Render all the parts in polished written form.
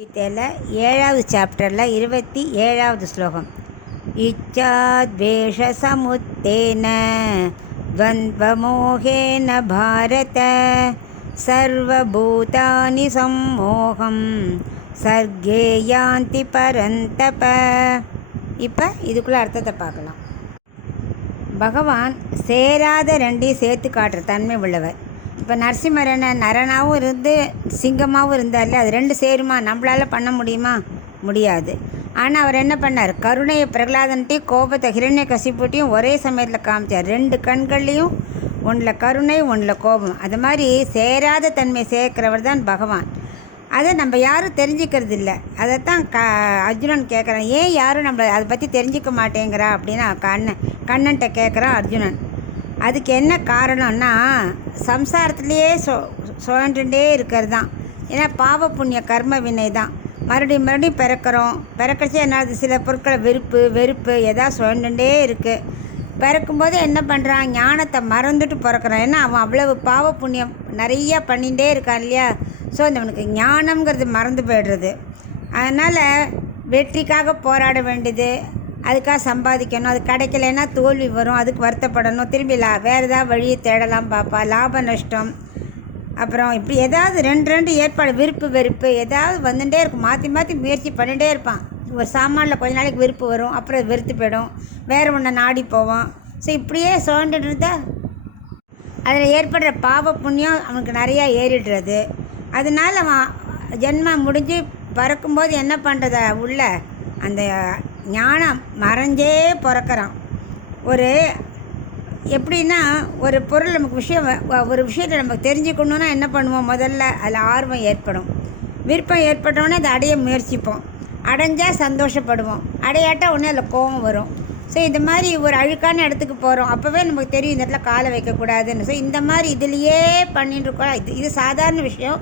கீதையில் 7வது சாப்டரில் 27வது ஸ்லோகம். இச்சாத்வேஷ சமுத்தேன த்வந்த்வமோகேன பாரத சர்வபூதானி சம்மோகம் சர்க்கே யாந்தி பரந்தப. இப்போ இதுக்குள்ளே அர்த்தத்தை பார்க்கலாம். பகவான் சேராத ரெண்டையும் சேர்த்து காட்டுற தன்மை உள்ளவர். இப்போ நரசிம்மர் நரனாகவும் இருந்து சிங்கமாகவும் இருந்தார்ல, அது ரெண்டு சேருமா? நம்மளால் பண்ண முடியுமா? முடியாது. ஆனால் அவர் என்ன பண்ணார்? கருணையை பிரகலாதன்ட்டையும் கோபத்தை ஹிரண்யகசிபுட்டையும் ஒரே சமயத்தில் காமிச்சார். ரெண்டு கண்கள்லேயும் ஒன்றில் கருணை ஒன்றில் கோபம். அது மாதிரி சேராத தன்மை சேர்க்கிறவர் தான் பகவான். அதை நம்ம யாரும் தெரிஞ்சுக்கிறது இல்லை. அதைத்தான் அர்ஜுனன் கேட்குறான், ஏன் யாரும் நம்மளை அதை பற்றி தெரிஞ்சிக்க மாட்டேங்கிறா அப்படின்னா கண்ணன்ட்ட கேட்குறான் அர்ஜுனன். அதுக்கு என்ன காரணம்னா, சம்சாரத்துலேயே சுழண்டுட்டே இருக்கிறது தான். ஏன்னா பாவ புண்ணிய கர்ம வினை தான். மறுபடியும் பிறக்கச்சே என்ன, சில பொருட்களை வெறுப்பு எதாவது சுழண்டுட்டே இருக்குது. பிறக்கும்போது என்ன பண்ணுறான்? ஞானத்தை மறந்துட்டு பிறக்கிறான். ஏன்னா அவன் அவ்வளவு பாவ புண்ணியம் நிறையா பண்ணிகிட்டே இருக்கான் இல்லையா? ஸோ அவனுக்கு ஞானம்ங்கிறது மறந்து போய்டுறது. அதனால் வெற்றிக்காக போராட வேண்டியது, அதுக்காக சம்பாதிக்கணும். அது கிடைக்கலைன்னா தோல்வி வரும், அதுக்கு வருத்தப்படணும். திரும்பி வேறு ஏதாவது வழியை தேடலாம் பார்ப்பா, லாப நஷ்டம். அப்புறம் இப்படி ஏதாவது ரெண்டு ஏற்பாடு, வெறுப்பு ஏதாவது வந்துகிட்டே இருக்கும். மாற்றி முயற்சி பண்ணிகிட்டே இருப்பான். ஒரு சாமானில் கொஞ்ச நாளைக்கு வெறுப்பு வரும், அப்புறம் அது வெறுத்து போயிடும், வேறு ஒன்றை நாடி போவான். ஸோ இப்படியே சுழண்டுட்டு இருந்தால் அதில் ஏற்படுற பாவ புண்ணியம் அவனுக்கு நிறையா ஏறிடுறது. அதனால் அவன் ஜென்மம் முடிஞ்சு பறக்கும்போது என்ன பண்ணுறத உள்ள அந்த ஞானம் மறைஞ்சே பிறக்கிறான். எப்படின்னா, ஒரு பொருள் நமக்கு ஒரு விஷயத்தை நமக்கு தெரிஞ்சுக்கணுன்னா என்ன பண்ணுவோம்? முதல்ல அதில் ஆர்வம் ஏற்படும், விருப்பம் ஏற்பட்டோன்னே அதை அடைய முயற்சிப்போம். அடைஞ்சால் சந்தோஷப்படுவோம், அடையாட்டால் உடனே அதில் கோபம் வரும். ஸோ இந்த மாதிரி ஒரு அழுக்கான இடத்துக்கு போகிறோம், அப்போவே நமக்கு தெரியும் இந்த இடத்துல காலை வைக்கக்கூடாதுன்னு. ஸோ இந்த மாதிரி இதுலேயே பண்ணிட்டு இருக்கோம். இது சாதாரண விஷயம்.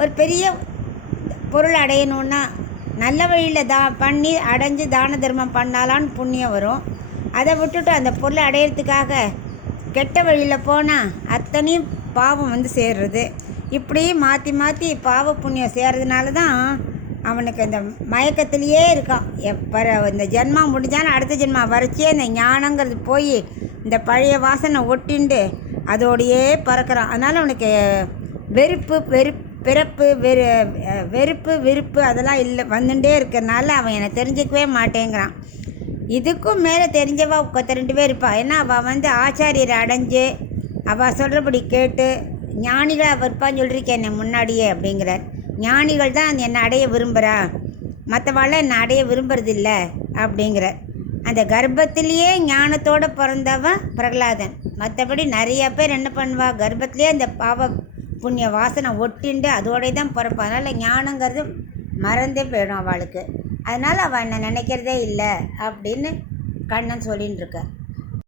ஒரு பெரிய பொருள் அடையணுன்னா நல்ல வழியில் பண்ணி அடைஞ்சு தான தர்மம் பண்ணாலான்னு புண்ணியம் வரும். அதை விட்டுட்டு அந்த பொருளை அடையிறதுக்காக கெட்ட வழியில் போனால் அத்தனையும் பாவம் வந்து சேர்றது. இப்படி மாற்றி பாவ புண்ணியம் சேர்றதுனால தான் அவனுக்கு இந்த மயக்கத்திலேயே இருக்கான். இந்த ஜென்மா முடிஞ்சாலும் அடுத்த ஜென்மா வரைச்சே இந்த ஞானங்கிறது போய் இந்த பழைய வாசனை ஒட்டிண்டு அதோடையே பறக்கிறான். அதனால் அவனுக்கு வெறுப்பு விருப்பு அதெல்லாம் இல்லை, வந்துட்டே இருக்கிறனால அவன் என்னை தெரிஞ்சிக்கவே மாட்டேங்கிறான். இதுக்கும் மேலே தெரிஞ்சவா 2 பேர் இருப்பா. ஏன்னா அவள் ஆச்சாரியரை அடைஞ்சு அவள் சொல்கிறபடி கேட்டு ஞானிகளாக இருப்பான்னு சொல்லியிருக்கேன் என்னை முன்னாடியே அப்படிங்கிறார். ஞானிகள் தான் என்னை அடைய விரும்புகிறா, மற்றவாள் என்னை அடைய விரும்புறதில்லை அப்படிங்கிறார். அந்த கர்ப்பத்திலேயே ஞானத்தோடு பிறந்தவன் பிரகலாதன். மற்றபடி நிறையா பேர் என்ன பண்ணுவா, கர்ப்பத்திலே அந்த பாவ புண்ணிய வாசனை ஒட்டிண்டு அதோடய தான் பிறப்பா. அதனால் ஞானங்கிறது மறந்தே போயிடும் அவளுக்கு. அதனால் அவள் என்னை நினைக்கிறதே இல்லை அப்படின்னு கண்ணன் சொல்லின்னு இருக்க.